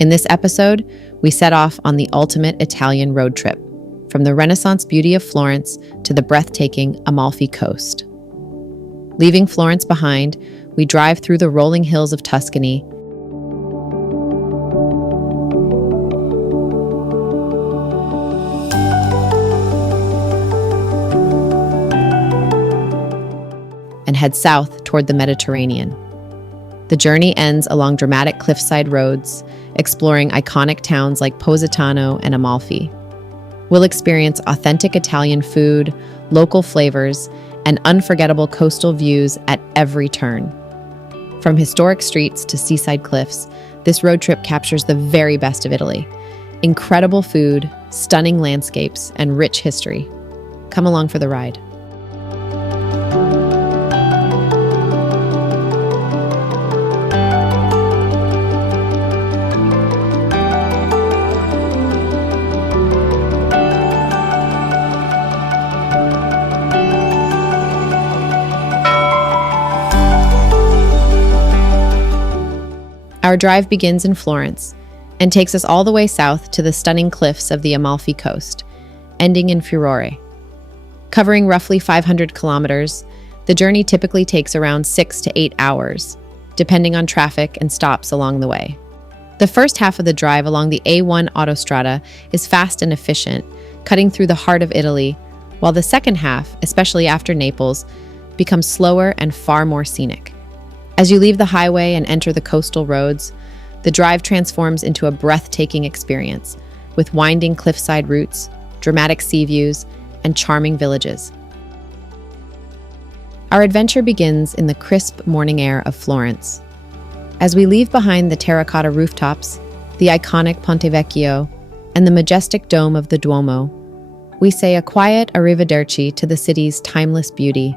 In this episode, we set off on the ultimate Italian road trip, from the Renaissance beauty of Florence to the breathtaking Amalfi Coast. Leaving Florence behind, we drive through the rolling hills of Tuscany and head south toward the Mediterranean. The journey ends along dramatic cliffside roads, exploring iconic towns like Positano and Amalfi. We'll experience authentic Italian food, local flavors, and unforgettable coastal views at every turn. From historic streets to seaside cliffs, this road trip captures the very best of Italy. Incredible food, stunning landscapes, and rich history. Come along for the ride. Our drive begins in Florence and takes us all the way south to the stunning cliffs of the Amalfi Coast, ending in Furore. Covering roughly 500 kilometers, the journey typically takes around 6 to 8 hours, depending on traffic and stops along the way. The first half of the drive along the A1 autostrada is fast and efficient, cutting through the heart of Italy, while the second half, especially after Naples, becomes slower and far more scenic. As you leave the highway and enter the coastal roads, the drive transforms into a breathtaking experience, with winding cliffside routes, dramatic sea views, and charming villages. Our adventure begins in the crisp morning air of Florence. As we leave behind the terracotta rooftops, the iconic Ponte Vecchio, and the majestic dome of the Duomo, we say a quiet arrivederci to the city's timeless beauty.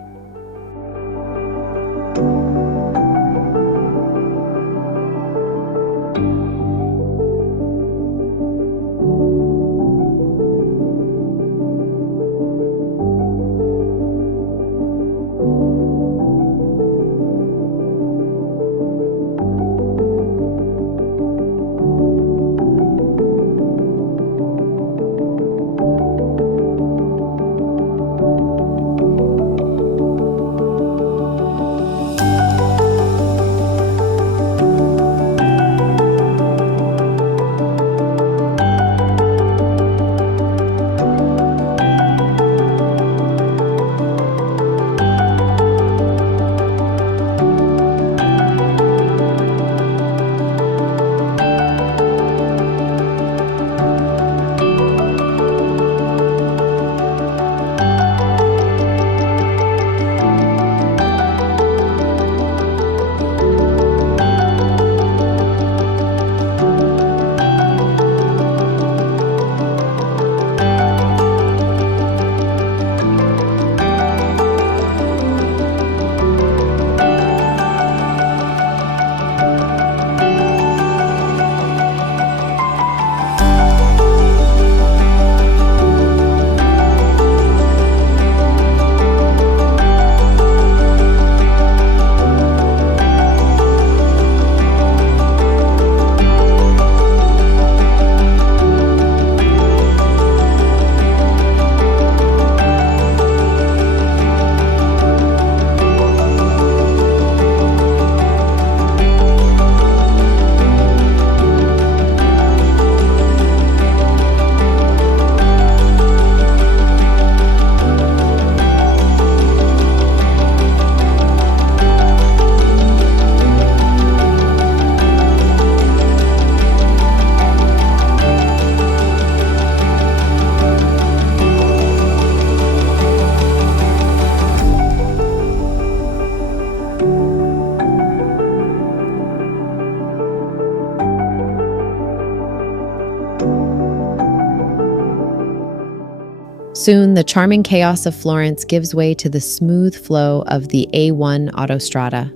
Soon, the charming chaos of Florence gives way to the smooth flow of the A1 autostrada.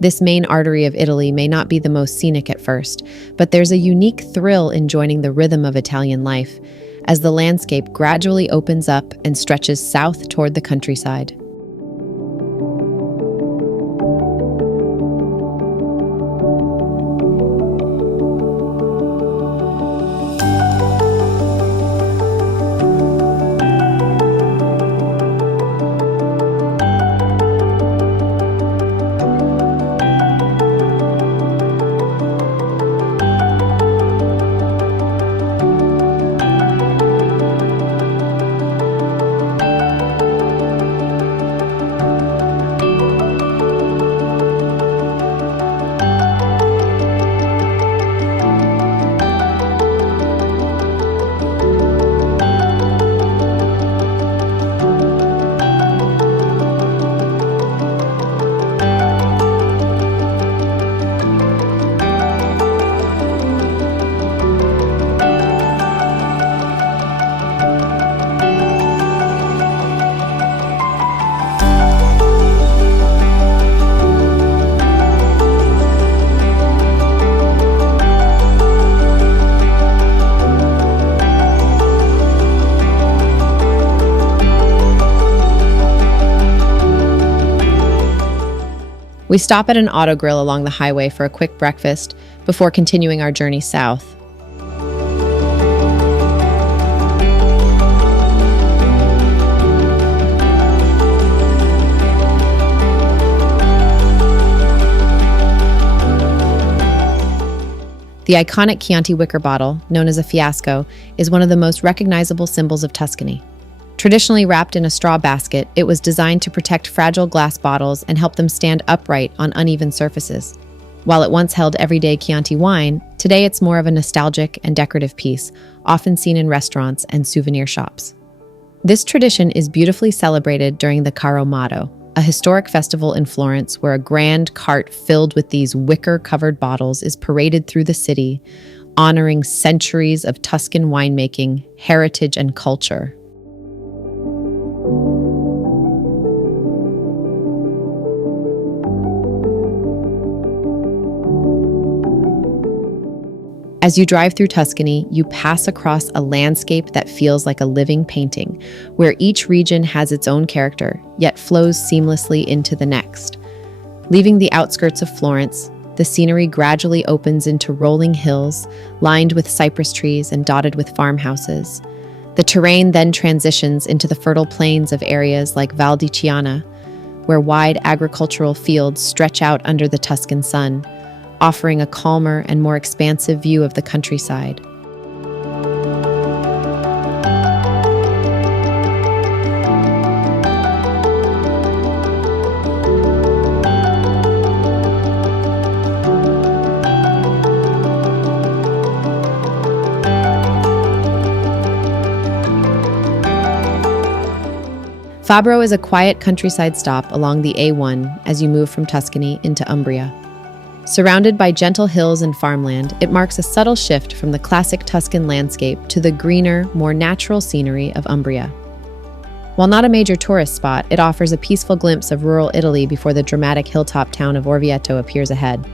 This main artery of Italy may not be the most scenic at first, but there's a unique thrill in joining the rhythm of Italian life, as the landscape gradually opens up and stretches south toward the countryside. We stop at an auto grill along the highway for a quick breakfast before continuing our journey south. The iconic Chianti wicker bottle, known as a fiasco, is one of the most recognizable symbols of Tuscany. Traditionally wrapped in a straw basket, it was designed to protect fragile glass bottles and help them stand upright on uneven surfaces. While it once held everyday Chianti wine, today it's more of a nostalgic and decorative piece, often seen in restaurants and souvenir shops. This tradition is beautifully celebrated during the Carromado, a historic festival in Florence where a grand cart filled with these wicker-covered bottles is paraded through the city, honoring centuries of Tuscan winemaking, heritage, and culture. As you drive through Tuscany, you pass across a landscape that feels like a living painting, where each region has its own character, yet flows seamlessly into the next. Leaving the outskirts of Florence, the scenery gradually opens into rolling hills, lined with cypress trees and dotted with farmhouses. The terrain then transitions into the fertile plains of areas like Val di Chiana, where wide agricultural fields stretch out under the Tuscan sun, offering a calmer and more expansive view of the countryside. Fabro is a quiet countryside stop along the A1 as you move from Tuscany into Umbria. Surrounded by gentle hills and farmland, it marks a subtle shift from the classic Tuscan landscape to the greener, more natural scenery of Umbria. While not a major tourist spot, it offers a peaceful glimpse of rural Italy before the dramatic hilltop town of Orvieto appears ahead.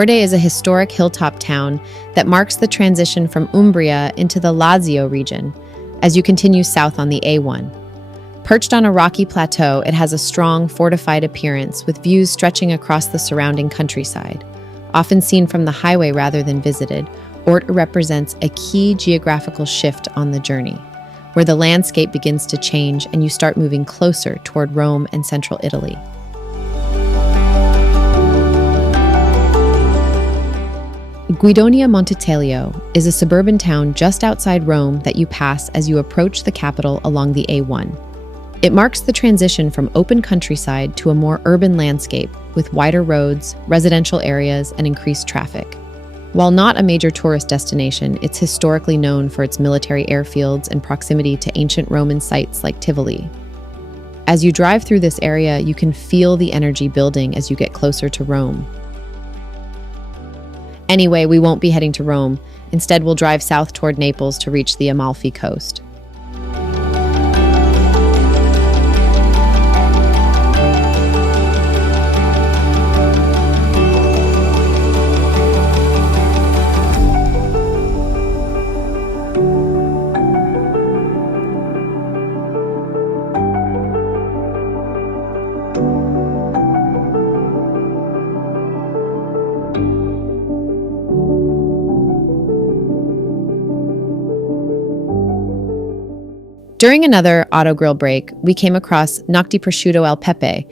Orde is a historic hilltop town that marks the transition from Umbria into the Lazio region as you continue south on the A1. Perched on a rocky plateau, it has a strong, fortified appearance with views stretching across the surrounding countryside. Often seen from the highway rather than visited, Orte represents a key geographical shift on the journey, where the landscape begins to change and you start moving closer toward Rome and central Italy. Guidonia Montepulciano is a suburban town just outside Rome that you pass as you approach the capital along the A1. It marks the transition from open countryside to a more urban landscape with wider roads, residential areas, and increased traffic. While not a major tourist destination, it's historically known for its military airfields and proximity to ancient Roman sites like Tivoli. As you drive through this area, you can feel the energy building as you get closer to Rome. Anyway, we won't be heading to Rome. Instead, we'll drive south toward Naples to reach the Amalfi Coast. During another autogrill break, we came across nocti prosciutto al pepe,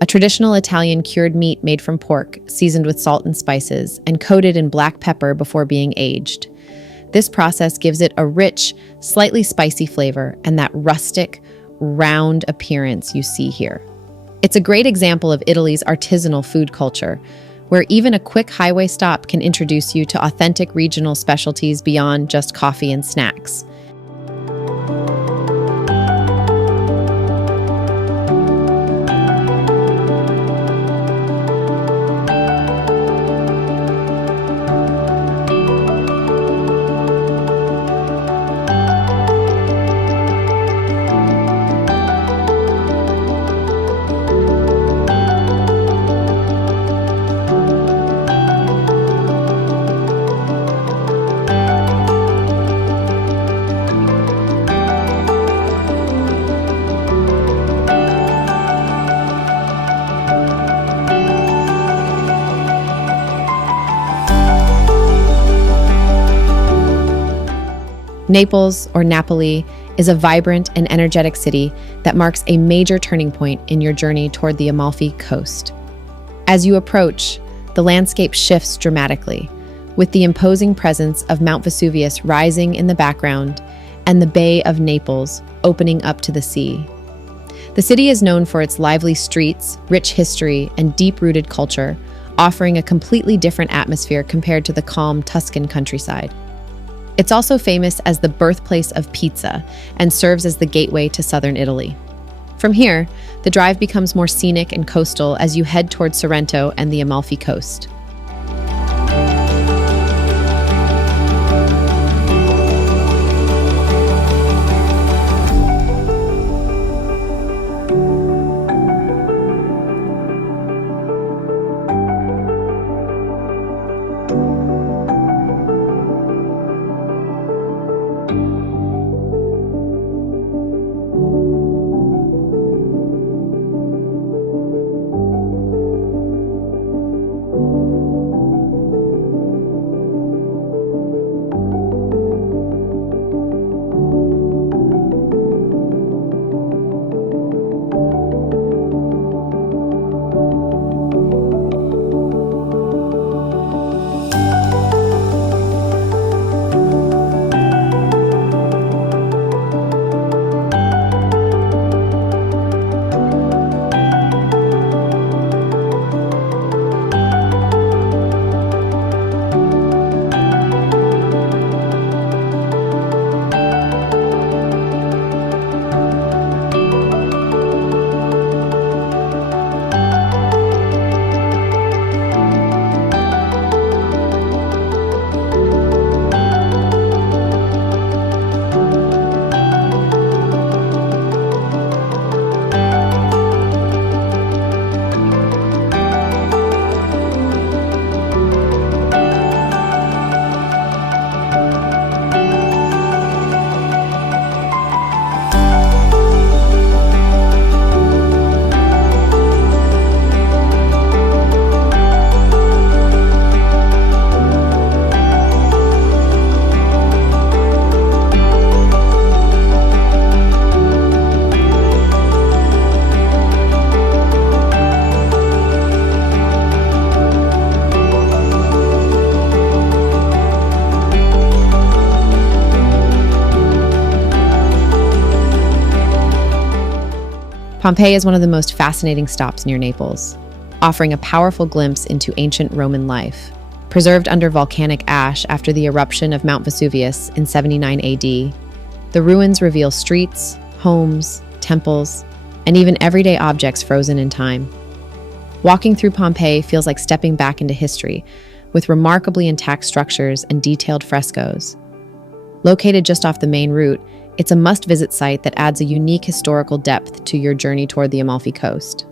a traditional Italian cured meat made from pork, seasoned with salt and spices, and coated in black pepper before being aged. This process gives it a rich, slightly spicy flavor and that rustic, round appearance you see here. It's a great example of Italy's artisanal food culture, where even a quick highway stop can introduce you to authentic regional specialties beyond just coffee and snacks. Naples, or Napoli, is a vibrant and energetic city that marks a major turning point in your journey toward the Amalfi Coast. As you approach, the landscape shifts dramatically, with the imposing presence of Mount Vesuvius rising in the background and the Bay of Naples opening up to the sea. The city is known for its lively streets, rich history, and deep-rooted culture, offering a completely different atmosphere compared to the calm Tuscan countryside. It's also famous as the birthplace of pizza and serves as the gateway to southern Italy. From here, the drive becomes more scenic and coastal as you head toward Sorrento and the Amalfi Coast. Pompeii is one of the most fascinating stops near Naples, offering a powerful glimpse into ancient Roman life. Preserved under volcanic ash after the eruption of Mount Vesuvius in 79 AD, the ruins reveal streets, homes, temples, and even everyday objects frozen in time. Walking through Pompeii feels like stepping back into history, with remarkably intact structures and detailed frescoes. Located just off the main route, it's a must-visit site that adds a unique historical depth to your journey toward the Amalfi Coast.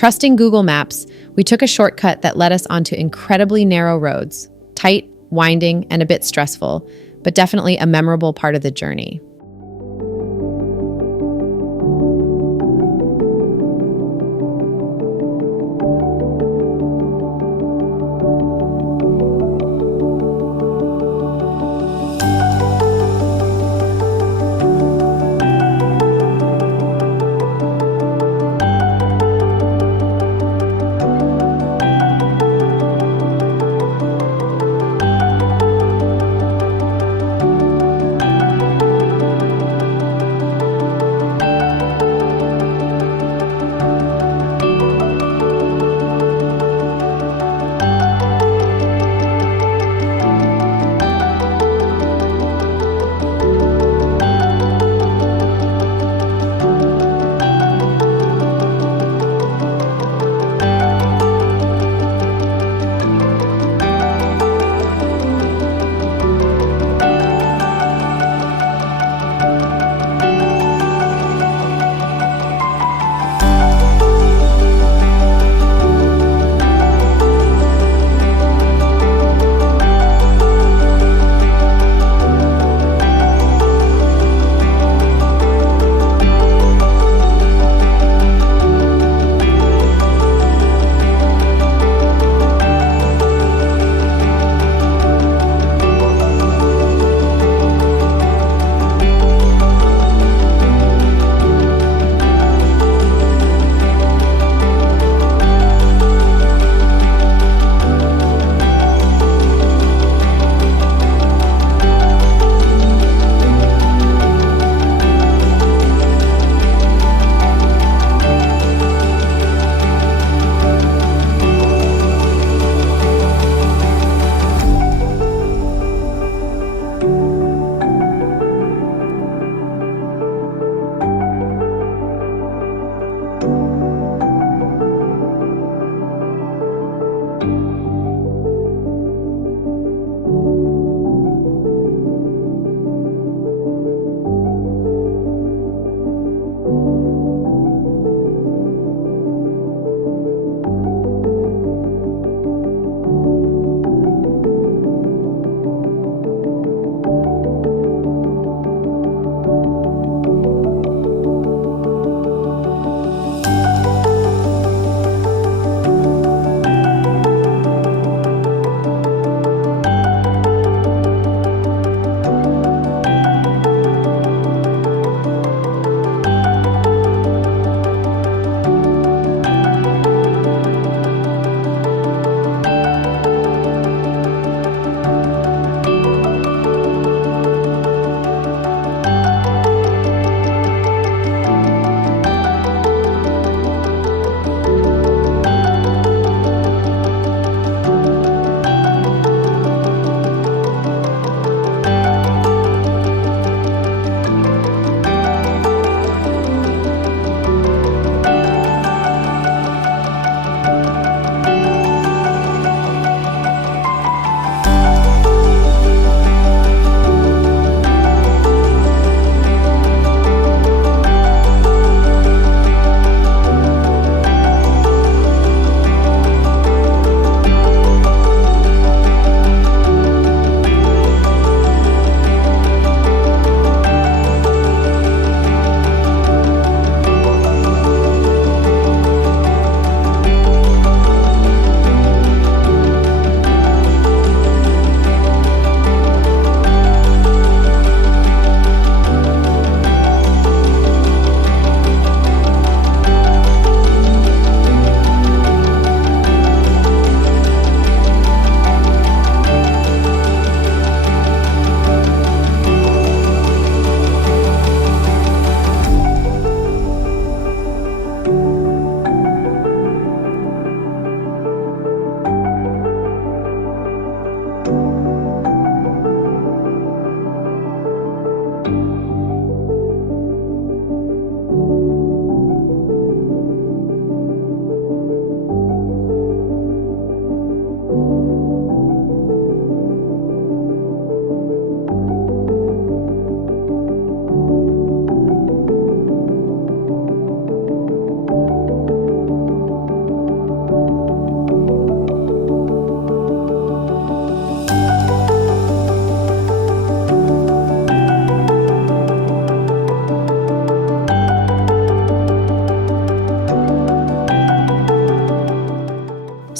Trusting Google Maps, we took a shortcut that led us onto incredibly narrow roads, tight, winding, and a bit stressful, but definitely a memorable part of the journey.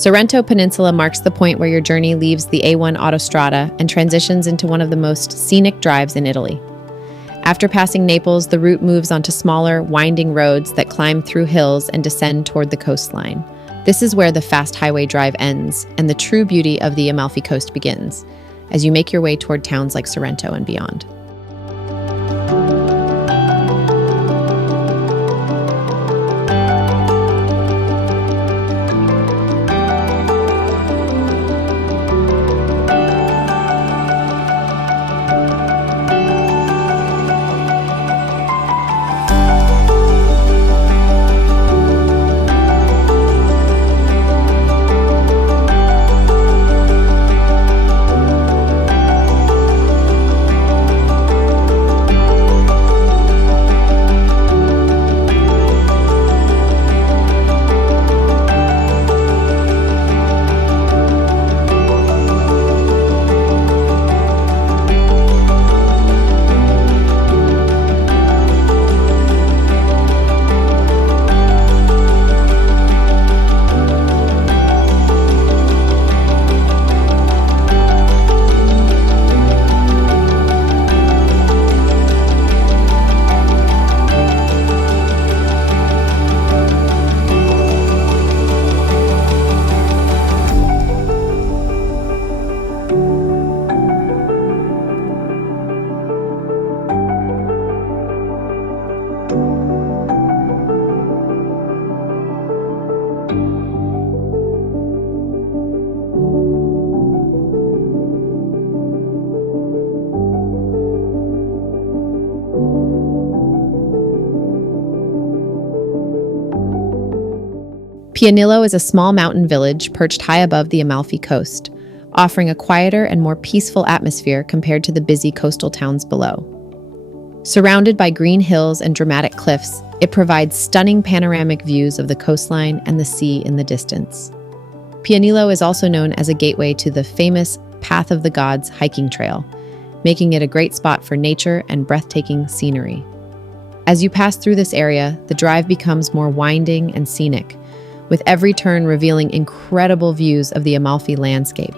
Sorrento Peninsula marks the point where your journey leaves the A1 autostrada and transitions into one of the most scenic drives in Italy. After passing Naples, the route moves onto smaller, winding roads that climb through hills and descend toward the coastline. This is where the fast highway drive ends and the true beauty of the Amalfi Coast begins, as you make your way toward towns like Sorrento and beyond. Pianillo is a small mountain village perched high above the Amalfi Coast, offering a quieter and more peaceful atmosphere compared to the busy coastal towns below. Surrounded by green hills and dramatic cliffs, it provides stunning panoramic views of the coastline and the sea in the distance. Pianillo is also known as a gateway to the famous Path of the Gods hiking trail, making it a great spot for nature and breathtaking scenery. As you pass through this area, the drive becomes more winding and scenic, with every turn revealing incredible views of the Amalfi landscape.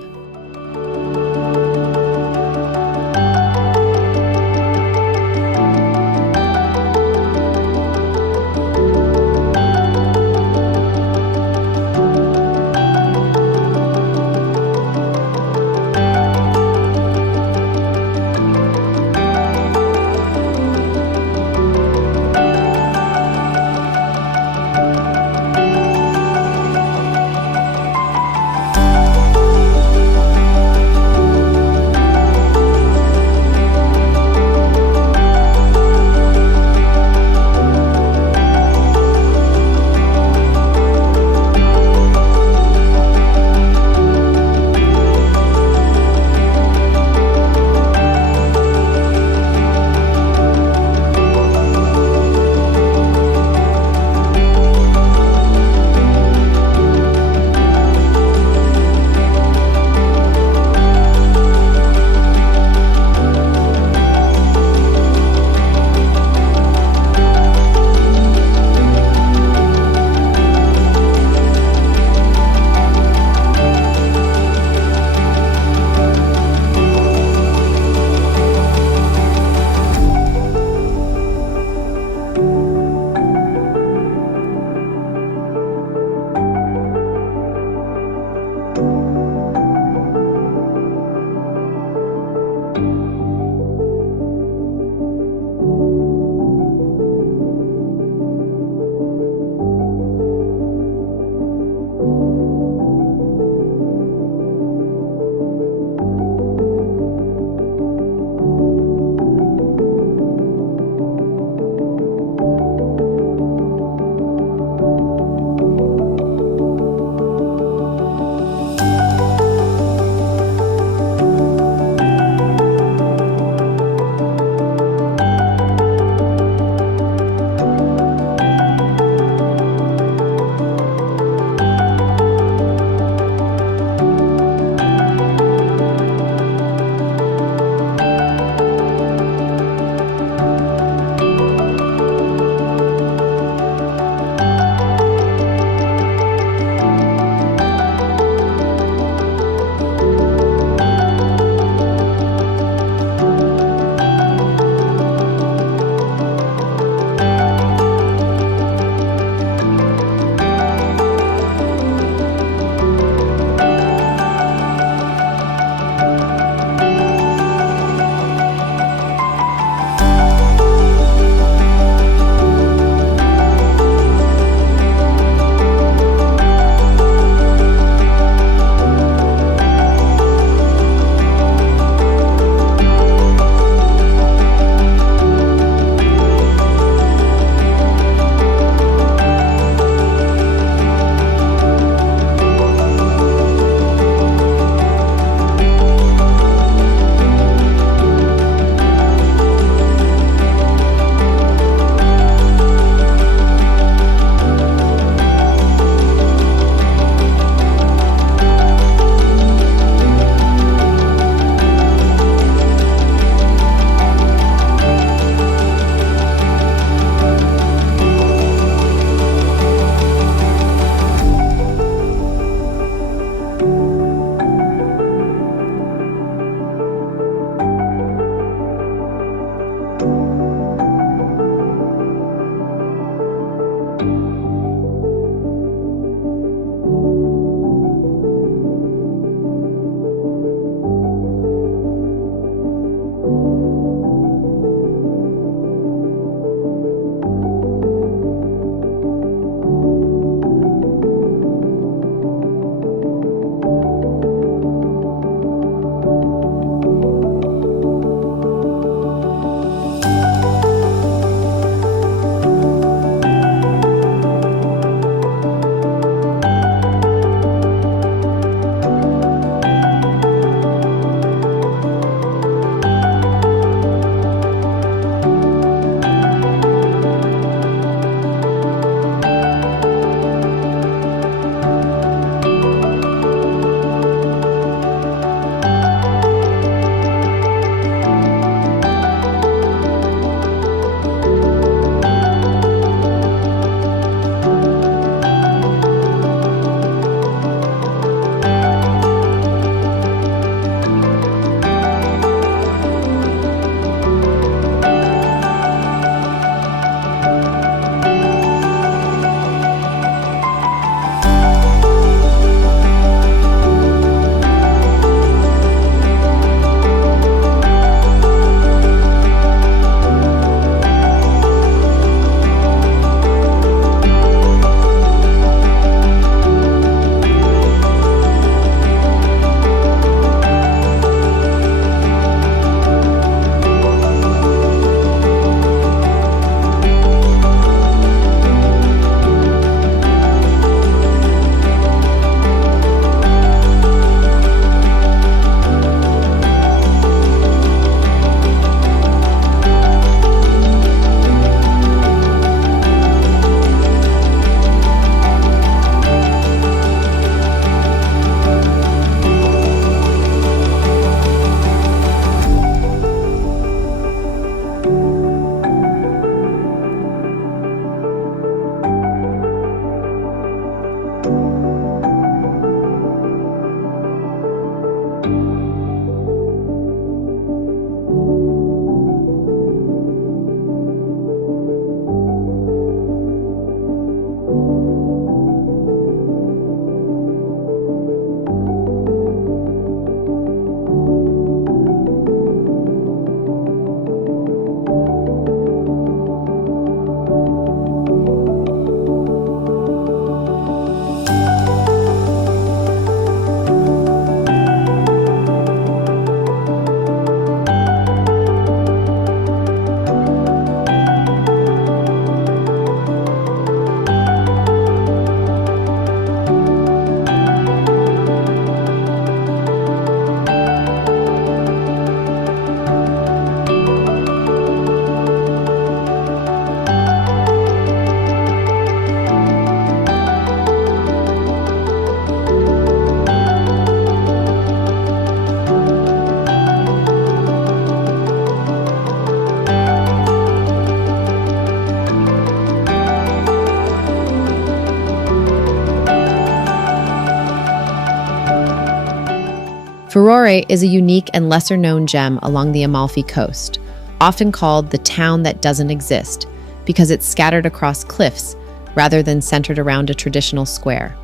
Furore is a unique and lesser-known gem along the Amalfi Coast, often called the town that doesn't exist, because it's scattered across cliffs rather than centered around a traditional square.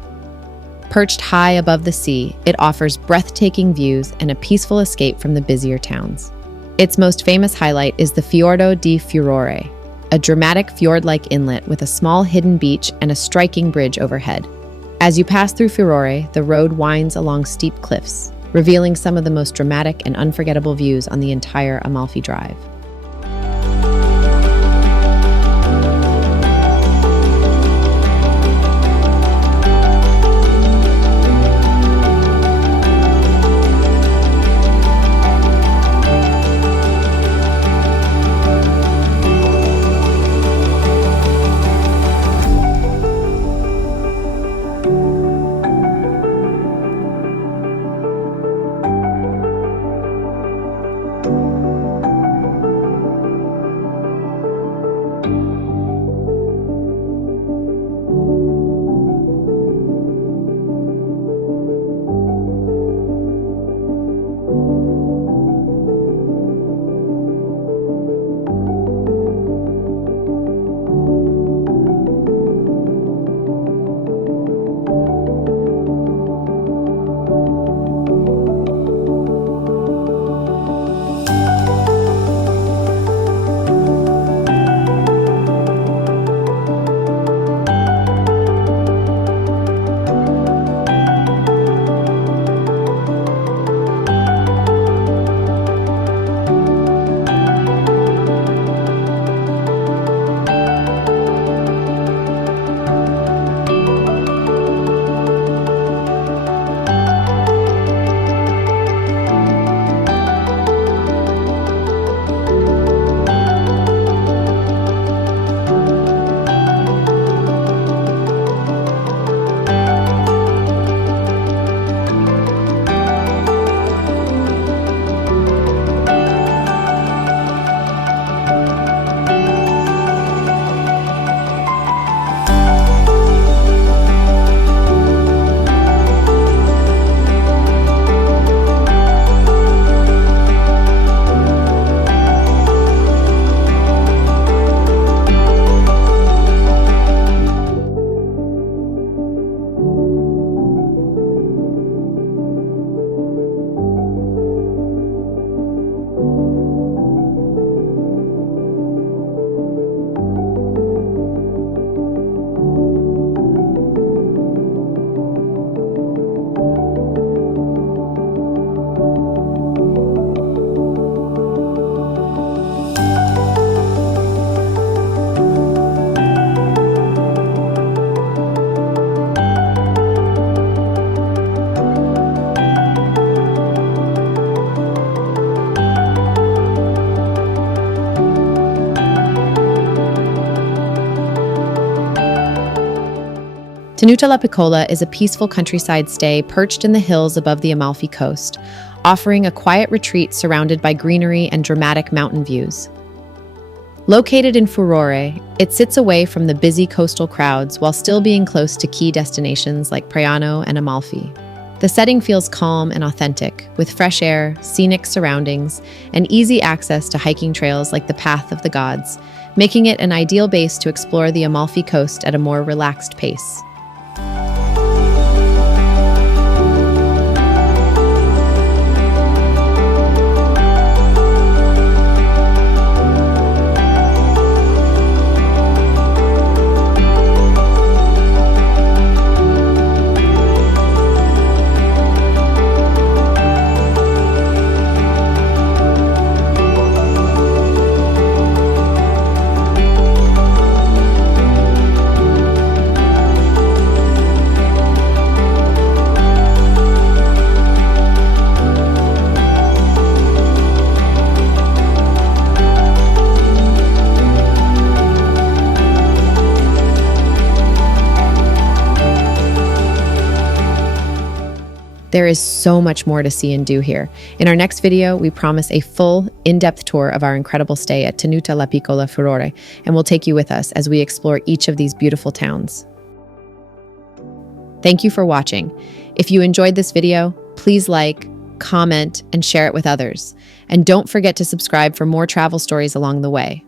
Perched high above the sea, it offers breathtaking views and a peaceful escape from the busier towns. Its most famous highlight is the Fiordo di Furore, a dramatic fjord-like inlet with a small hidden beach and a striking bridge overhead. As you pass through Furore, the road winds along steep cliffs, revealing some of the most dramatic and unforgettable views on the entire Amalfi Drive. Tenuta La Piccola is a peaceful countryside stay perched in the hills above the Amalfi Coast, offering a quiet retreat surrounded by greenery and dramatic mountain views. Located in Furore, it sits away from the busy coastal crowds while still being close to key destinations like Praiano and Amalfi. The setting feels calm and authentic, with fresh air, scenic surroundings, and easy access to hiking trails like the Path of the Gods, making it an ideal base to explore the Amalfi Coast at a more relaxed pace. There is so much more to see and do here. In our next video, we promise a full, in-depth tour of our incredible stay at Tenuta La Piccola Furore, and we'll take you with us as we explore each of these beautiful towns. Thank you for watching. If you enjoyed this video, please like, comment, and share it with others. And don't forget to subscribe for more travel stories along the way.